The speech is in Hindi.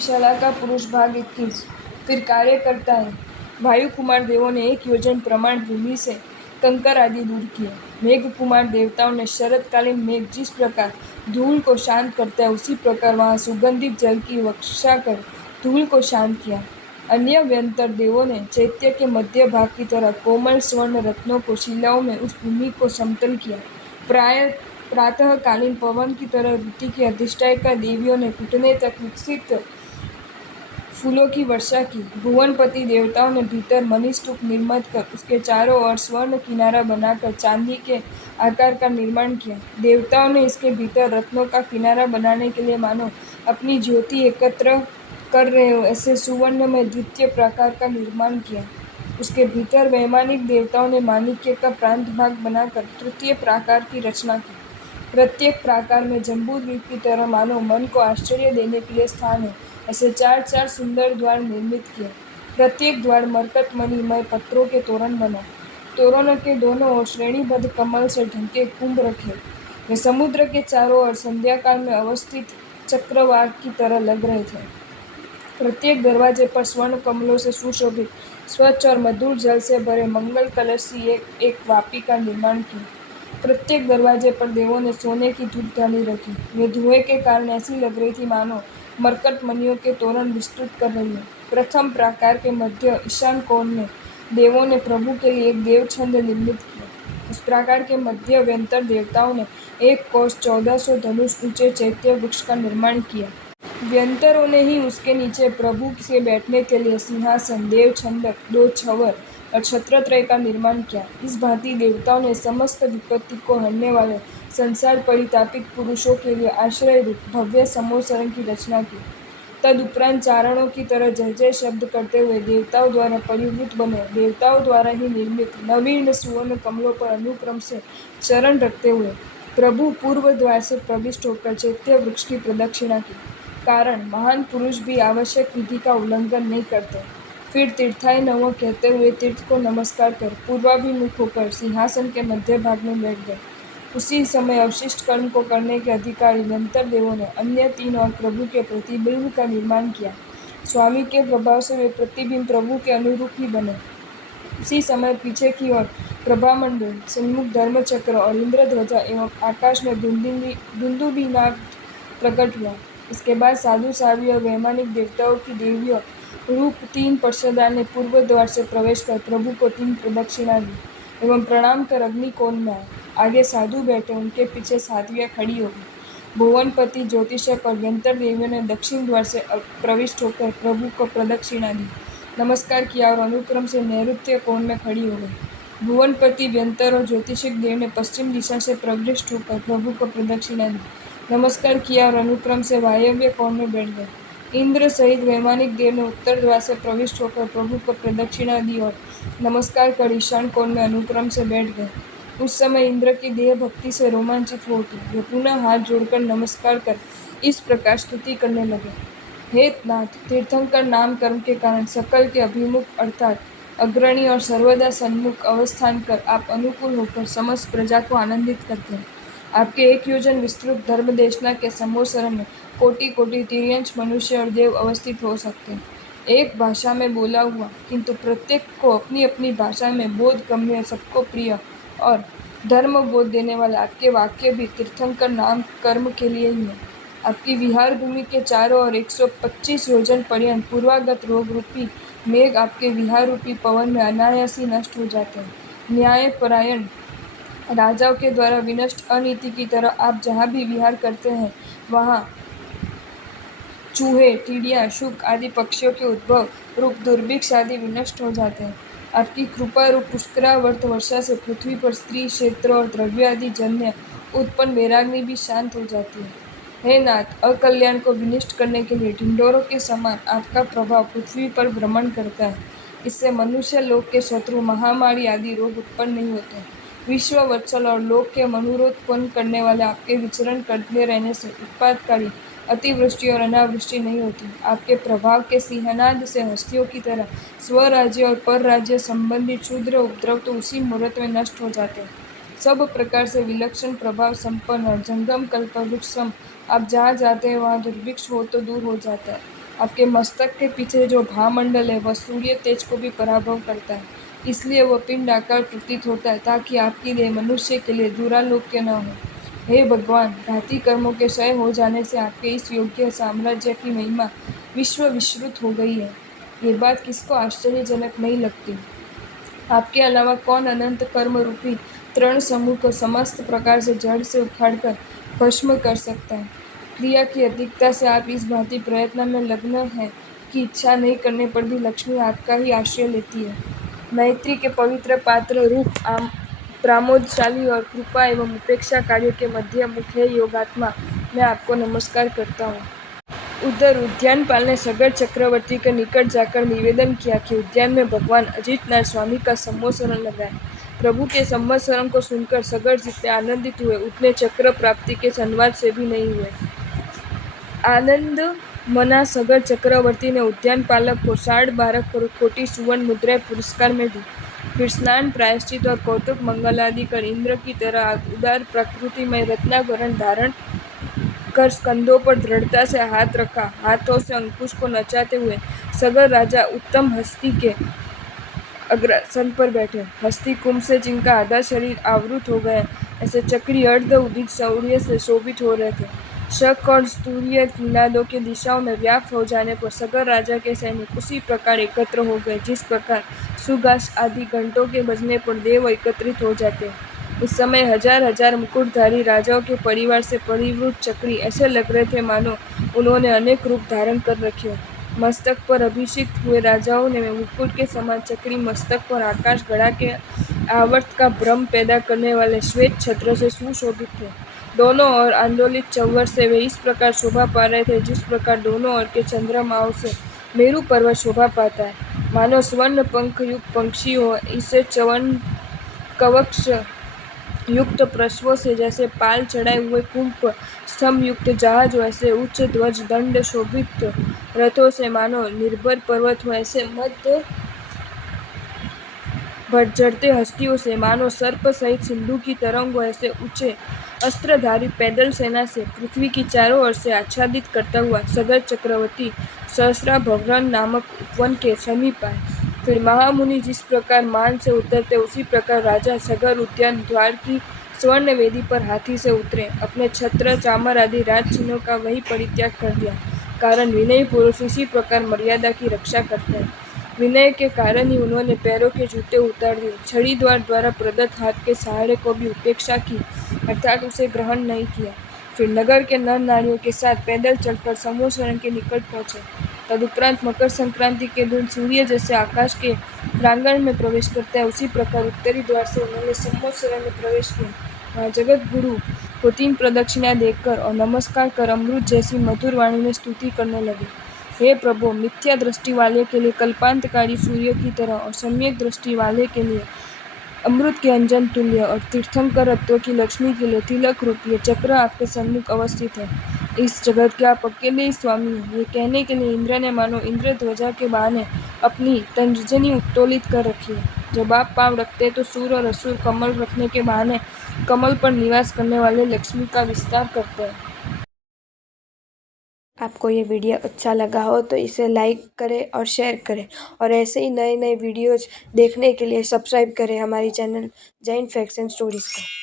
शाला का पुरुष भाग 21 फिर कार्य करता है। वायु कुमार देवों ने 1 योजन प्रमाण भूमि से कंकर आदि दूर किए। मेघ कुमार देवताओं ने शरतकालीन मेघ जिस प्रकार धूल को शांत करता है उसी प्रकार वहां सुगंधित जल की वर्षा कर धूल को शांत किया। अन्य व्यंतर देवों ने चैत्य के मध्य भाग की तरह कोमल स्वर्ण रत्नों को शिलाओं में उस भूमि को समतल किया। प्रातःकालीन पवन की तरह ऋतु की अधिष्ठायिका देवियों ने घुटने तक विकसित फूलों की वर्षा की। भुवनपति देवताओं ने भीतर मणिस्तूप निर्मित कर उसके चारों ओर स्वर्ण किनारा बनाकर चांदी के आकार का निर्माण किया। देवताओं ने इसके भीतर रत्नों का किनारा बनाने के लिए मानो अपनी ज्योति एकत्र कर रहे हो ऐसे सुवर्ण में द्वितीय प्राकार का निर्माण किया। उसके भीतर वैमानिक देवताओं ने माणिक्य का प्रांत भाग बनाकर तृतीय प्राकार की रचना की। प्रत्येक प्राकार में जम्बूद्वीप की तरह मानो मन को आश्चर्य देने के लिए स्थान है ऐसे 4-4 सुंदर द्वार निर्मित किए। प्रत्येक द्वार मरकतमणिमय पत्रों के तोरण बना। तोरणों के दोनों ओर श्रेणीबद्ध कमल से ढके कुंभ रखे। वे समुद्र के चारों ओर संध्याकाल में अवस्थित चक्रवाक की तरह लग रहे थे। प्रत्येक दरवाजे पर स्वर्ण कमलों से सुशोभित स्वच्छ और मधुर जल से भरे मंगल कलश सी एक वापी का निर्माण किया। प्रत्येक दरवाजे पर देवों ने सोने की धूप डाली रखी। वे धुएं के कारण ऐसी लग रही थी मानो मरकतमणियों के तोरण विस्तृत कर रही है। प्रथम प्राकार के मध्य ईशान कोण में देवों ने प्रभु के लिए एक देवछंद निर्मित किया। उस प्रकार के मध्य व्यंतर देवताओं ने 1 कोस 1400 धनुष ऊंचे चैत्य वृक्ष का निर्माण किया। व्यंतरों ने ही उसके नीचे प्रभु से बैठने के लिए सिंहासन, देवछंदक, 2 छवर और छत्रत्रय का निर्माण किया। इस भांति देवताओं ने समस्त विपत्ति को हरने वाले संसार परितापित पुरुषों के लिए आश्रय रूप भव्य समोसरण की रचना की। तदुपरांत चारणों की तरह जय जय शब्द करते हुए देवताओं द्वारा परिवृत बने देवताओं द्वारा ही निर्मित नवीन सुवर्ण कमलों पर अनुक्रम से चरण रखते हुए प्रभु पूर्व द्वार से प्रविष्ट होकर चैत्य वृक्ष की प्रदक्षिणा की। कारण महान पुरुष भी आवश्यक विधि का उल्लंघन नहीं करते। फिर तीर्थाय नमः कहते हुए तीर्थ को नमस्कार कर पूर्वाभिमुख होकर सिंहासन के मध्य भाग में बैठ गए। उसी समय अवशिष्ट कर्म को करने के अधिकारी व्यंतर देवों ने अन्य 3 और प्रभु के प्रतिबिंब का निर्माण किया। स्वामी के प्रभाव से वे प्रतिबिंब प्रभु के अनुरूप ही बने। उसी समय पीछे की ओर प्रभामंडल, सन्मुख धर्मचक्र और इंद्रध्वजा एवं आकाश में दुंदुभिनाद प्रकट हुआ। इसके बाद साधु साध्वी और वैमानिक देवताओं की देवियों रूप 3 पर्षदा ने पूर्व द्वार से प्रवेश कर प्रभु को 3 प्रदक्षिणा दी एवं प्रणाम कर अग्निकोण में आए। आगे साधु बैठे, उनके पीछे साध्वियाँ खड़ी हो गई। भुवनपति, ज्योतिषक और व्यंतर देवियों ने दक्षिण द्वार से प्रविष्ट होकर प्रभु को प्रदक्षिणा दी, नमस्कार किया और अनुक्रम से नैऋत्य कोण में खड़ी हो गई। भुवनपति, व्यंतर और ज्योतिषक देव ने पश्चिम दिशा से प्रविष्ट होकर प्रभु को प्रदक्षिणा दी, नमस्कार किया और अनुक्रम से वायव्य कोण में बैठ गए। इंद्र सहित वैमानिक देव ने उत्तर द्वार से प्रविष्ट होकर प्रभु को प्रदक्षिणा दी और नमस्कार कर ईशान कोण में अनुक्रम से बैठ गए। उस समय इंद्र की देह भक्ति से रोमांचित हो उठी। वे पुनः हाथ जोड़कर नमस्कार कर इस प्रकार स्तुति करने लगे। हे नाथ, तीर्थंकर नाम कर्म के कारण सकल के अभिमुख अर्थात अग्रणी और सर्वदा सन्मुख अवस्थान कर आप अनुकूल होकर समस्त प्रजा को आनंदित करते हैं। आपके 1 योजन विस्तृत धर्मदेशना के समोसरण में कोटि कोटि तिर्यंश मनुष्य और देव अवस्थित हो सकते हैं। एक भाषा में बोला हुआ किंतु प्रत्येक को अपनी अपनी भाषा में बोध गम्य, सबको प्रिय और धर्म बोध देने वाले आपके वाक्य भी तीर्थंकर नाम कर्म के लिए ही है। आपकी विहार भूमि के चारों ओर 125 योजन पर्यंत पूर्वागत रोग रूपी मेघ आपके विहार रूपी पवन में अनायास ही नष्ट हो जाते हैं। न्यायपरायण राजाओं के द्वारा विनष्ट अनीति की तरह आप जहाँ भी विहार करते हैं वहाँ चूहे, टिड्डियाँ, शुक आदि पक्षियों के उद्भव रूप दुर्भिक्ष आदि विनष्ट हो जाते हैं। आपकी कृपा रूप पुष्करावर्त वर्षा से पृथ्वी पर स्त्री, क्षेत्र और द्रव्य आदि जन्य उत्पन्न वैराग्नि भी शांत हो जाती है। हे नाथ, अकल्याण को विनष्ट करने के लिए ढिंढोरों के समान आपका प्रभाव पृथ्वी पर भ्रमण करता है। इससे मनुष्य लोक के शत्रु महामारी आदि रोग उत्पन्न नहीं होते। विश्व वत्सल और लोक के मनोरोत्पन्न करने वाले आपके विचरण करते रहने से उत्पातकारी अतिवृष्टि और अनावृष्टि नहीं होती। आपके प्रभाव के सिंहनाद से हस्तियों की तरह स्वराज्य और पर राज्य संबंधी क्षुद्र उपद्रव तो उसी मुहूर्त में नष्ट हो जाते हैं। सब प्रकार से विलक्षण प्रभाव संपन्न और जंगम कल्प वृक्ष सम आप जहाँ जाते हैं वहाँ दुर्भिक्ष हो तो दूर हो जाता है। आपके मस्तक के पीछे जो भामंडल है वह सूर्य तेज को भी पराभव करता है, इसलिए वह पिंड आकार प्रतीत होता है, ताकि आपकी देह मनुष्य के लिए दुरालोक्य न हो। हे भगवान, घाती कर्मों के क्षय हो जाने से आपके इस योग्य साम्राज्य की महिमा विश्व विश्रुत हो गई है। ये बात किसको आश्चर्यजनक नहीं लगती? आपके अलावा कौन अनंत कर्म रूपी तृण समूह को समस्त प्रकार से जड़ से उखाड़कर भस्म कर सकता है? क्रिया की अधिकता से आप इस भांति प्रयत्न में लग्न हैं कि इच्छा नहीं करने पर भी लक्ष्मी आपका ही आश्रय लेती है। मैत्री के पवित्र पात्र रूप प्रामोदशाली और कृपा एवं उपेक्षा कार्य के मध्य मुख्य योगात्मा, मैं आपको नमस्कार करता हूँ। उधर उद्यानपाल ने सगर चक्रवर्ती के निकट जाकर निवेदन किया कि उद्यान में भगवान अजितनाथ स्वामी का संवत्सरण लगाए। प्रभु के संवत्सरण को सुनकर सगर जितने आनंदित हुए उतने चक्र प्राप्ति के संवाद से भी नहीं हुए। आनंद मना सगर चक्रवर्ती ने उद्यान पालक को 12.5 कोटि सुवर्ण मुद्राएं पुरस्कार में दी। फिर स्नान, प्रायश्चित और कौतुक मंगल आदि कर इंद्र की तरह उदार प्रकृति में रत्नाभरण धारण कर स्कंधों पर दृढ़ता से हाथ रखा, हाथों से अंकुश को नचाते हुए सगर राजा उत्तम हस्ती के अग्रासन पर बैठे। हस्ती कुंभ से जिनका आधा शरीर आवृत हो गया, ऐसे चक्री अर्ध उदित सूर्य से शोभित हो रहे थे। शक और स्तूर्य निनादों के दिशाओं में व्याप्त हो जाने पर सगर राजा के सैनिक उसी प्रकार एकत्र हो गए जिस प्रकार सुगास आदि घंटों के बजने पर देव एकत्रित हो जाते। इस समय हजार हजार मुकुटधारी राजाओं के परिवार से परिवृत चक्री ऐसे लग रहे थे मानो उन्होंने अनेक रूप धारण कर रखे। मस्तक पर अभिषिक्त हुए राजाओं ने मुकुट के समान चक्री मस्तक पर आकाश गड़ा के आवर्त का भ्रम पैदा करने वाले श्वेत छत्र से सुशोभित थे। दोनों ओर आंदोलित चौवर से वे इस प्रकार शोभा पा रहे थे जिस प्रकार दोनों ओर के चंद्रमाओं से मेरु पर्वत शोभा पाता है। मानो स्वर्ण पंख युक्त पक्षी हो, इसे चवन कवच युक्त प्रश्वों से जैसे पाल चढ़ाए हुए कुंभ स्तंभ युक्त जहाज हो, ऐसे उच्च ध्वज दंड शोभित रथों से मानो निर्भर पर्वत हो, ऐसे मध्य झड़ते हस्तियों से मानो सर्प सहित सिंधु की तरंग हो, ऐसे ऊंचे अस्त्रधारी पैदल सेना से पृथ्वी की चारों ओर से आच्छादित करता हुआ सगर चक्रवर्ती सहस्राभरण नामक उपवन के समीप आए। फिर महामुनि जिस प्रकार मान से उतरते उसी प्रकार राजा सगर उद्यान द्वार की स्वर्ण वेदी पर हाथी से उतरे। अपने छत्र चामर आदि राज चिन्हों का वही परित्याग कर दिया, कारण विनयी पुरुष इसी प्रकार मर्यादा की रक्षा करते हैं। विनय के कारण ही उन्होंने पैरों के जूते उतार दिए, छड़ी द्वारा प्रदत्त हाथ के सहारे को भी उपेक्षा की, अर्थात उसे ग्रहण नहीं किया। फिर नगर के नर नारियों के साथ पैदल चलकर संवत्सरण के निकट पहुंचे। तदुपरांत मकर संक्रांति के दिन सूर्य जैसे आकाश के प्रांगण में प्रवेश करता है, उसी प्रकार उत्तरी द्वार से उन्होंने संवत्सरण में प्रवेश किया। वहाँ जगत गुरु को 3 प्रदक्षिणा देकर और नमस्कार कर अमृत जैसी मधुर वाणी में स्तुति करने लगे। हे प्रभु, मिथ्या दृष्टि वाले के लिए कल्पांतकारी सूर्य की तरह और सम्यक दृष्टि वाले के लिए अमृत के अंजन तुल्य और तीर्थंकरत्व की लक्ष्मी के लिए तिलक रूप ये चक्र आपके सम्मुख अवस्थित है। इस जगत के आप अकेले ही स्वामी हैं। ये कहने के लिए इंद्र ने मानो इंद्र ध्वजा के बहाने अपनी तर्जनी उत्तोलित कर रखी है। जब आप पाँव रखते तो सूर्य और असुर कमल रखने के बहाने कमल पर निवास करने वाले लक्ष्मी का विस्तार करते हैं। आपको ये वीडियो अच्छा लगा हो तो इसे लाइक करें और शेयर करें, और ऐसे ही नए नए वीडियोज़ देखने के लिए सब्सक्राइब करें हमारी channel Jain facts and stories को।